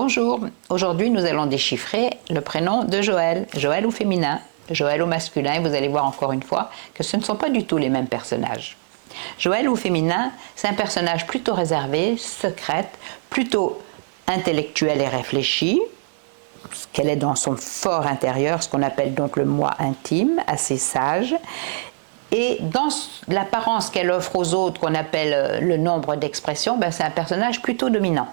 Bonjour, aujourd'hui nous allons déchiffrer le prénom de Joël. Joël au féminin, Joël au masculin, et vous allez voir encore une fois que ce ne sont pas du tout les mêmes personnages. Joël au féminin, c'est un personnage plutôt réservé, secrète, plutôt intellectuel et réfléchi, qu'elle est dans son fort intérieur, ce qu'on appelle donc le moi intime, assez sage. Et dans l'apparence qu'elle offre aux autres, qu'on appelle le nombre d'expressions, c'est un personnage plutôt dominant,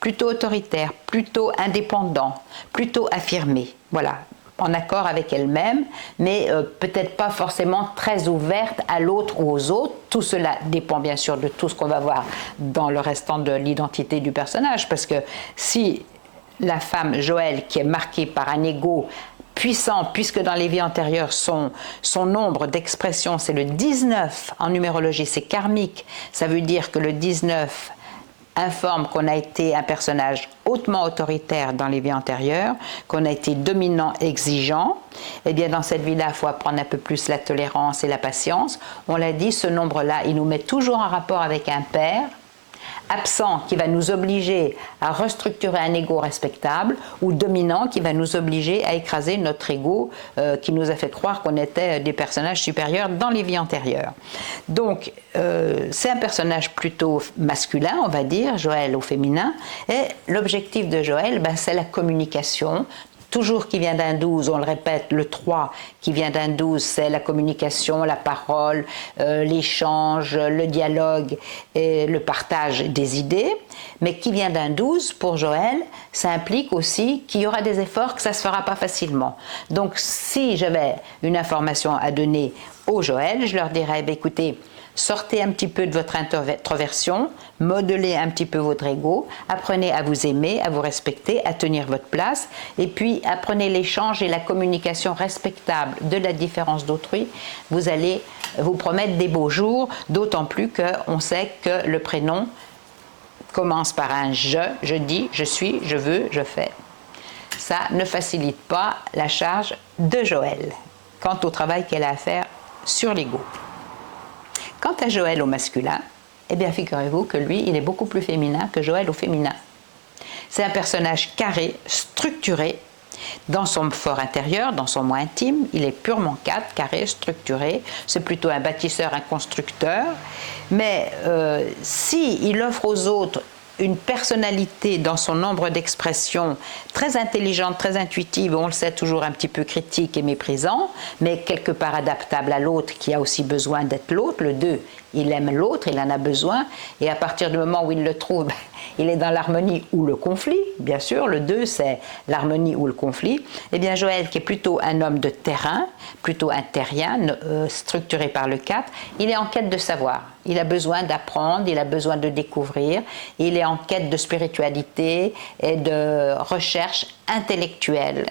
plutôt autoritaire, plutôt indépendant, plutôt affirmé. Voilà, en accord avec elle-même, mais peut-être pas forcément très ouverte à l'autre ou aux autres. Tout cela dépend bien sûr de tout ce qu'on va voir dans le restant de l'identité du personnage, parce que si la femme Joël, qui est marquée par un ego puissant, puisque dans les vies antérieures, son nombre d'expressions, c'est le 19, en numérologie, c'est karmique, ça veut dire que le 19 informe qu'on a été un personnage hautement autoritaire dans les vies antérieures, qu'on a été dominant, exigeant. Eh bien, dans cette vie-là, il faut apprendre un peu plus la tolérance et la patience. On l'a dit, ce nombre-là, il nous met toujours en rapport avec un père absent qui va nous obliger à restructurer un ego respectable, ou dominant qui va nous obliger à écraser notre ego qui nous a fait croire qu'on était des personnages supérieurs dans les vies antérieures. Donc c'est un personnage plutôt masculin, on va dire, Joël au féminin, et l'objectif de Joël, c'est la communication. Toujours qui vient d'un 12, on le répète, le 3 qui vient d'un 12, c'est la communication, la parole, l'échange, le dialogue et le partage des idées. Mais qui vient d'un 12, pour Joël, ça implique aussi qu'il y aura des efforts, que ça ne se fera pas facilement. Donc si j'avais une information à donner aux Joël, je leur dirais, écoutez, sortez un petit peu de votre introversion, modelez un petit peu votre ego, apprenez à vous aimer, à vous respecter, à tenir votre place, et puis apprenez l'échange et la communication respectable de la différence d'autrui. Vous allez vous promettre des beaux jours, d'autant plus qu'on sait que le prénom commence par un je dis, je suis, je veux, je fais. Ça ne facilite pas la charge de Joël quant au travail qu'elle a à faire sur l'ego. Quant à Joël au masculin, eh bien figurez-vous que lui, il est beaucoup plus féminin que Joël au féminin. C'est un personnage carré, structuré, dans son fort intérieur, dans son moi intime, il est purement 4, carré, structuré, c'est plutôt un bâtisseur, un constructeur, mais s'il offre aux autres une personnalité dans son nombre d'expressions très intelligente, très intuitive, on le sait, toujours un petit peu critique et méprisant, mais quelque part adaptable à l'autre qui a aussi besoin d'être l'autre. Le 2, il aime l'autre, il en a besoin, et à partir du moment où il le trouve, il est dans l'harmonie ou le conflit, bien sûr, le 2 c'est l'harmonie ou le conflit. Eh bien Joël, qui est plutôt un homme de terrain, plutôt un terrien, structuré par le 4, il est en quête de savoir, il a besoin d'apprendre, il a besoin de découvrir, il est en quête de spiritualité et de recherche intellectuelle.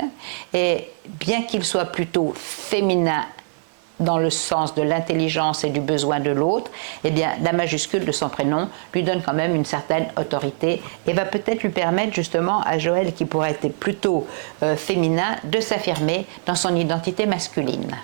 Et bien qu'il soit plutôt féminin dans le sens de l'intelligence et du besoin de l'autre, eh bien, la majuscule de son prénom lui donne quand même une certaine autorité et va peut-être lui permettre justement à Joël, qui pourrait être plutôt féminin, de s'affirmer dans son identité masculine.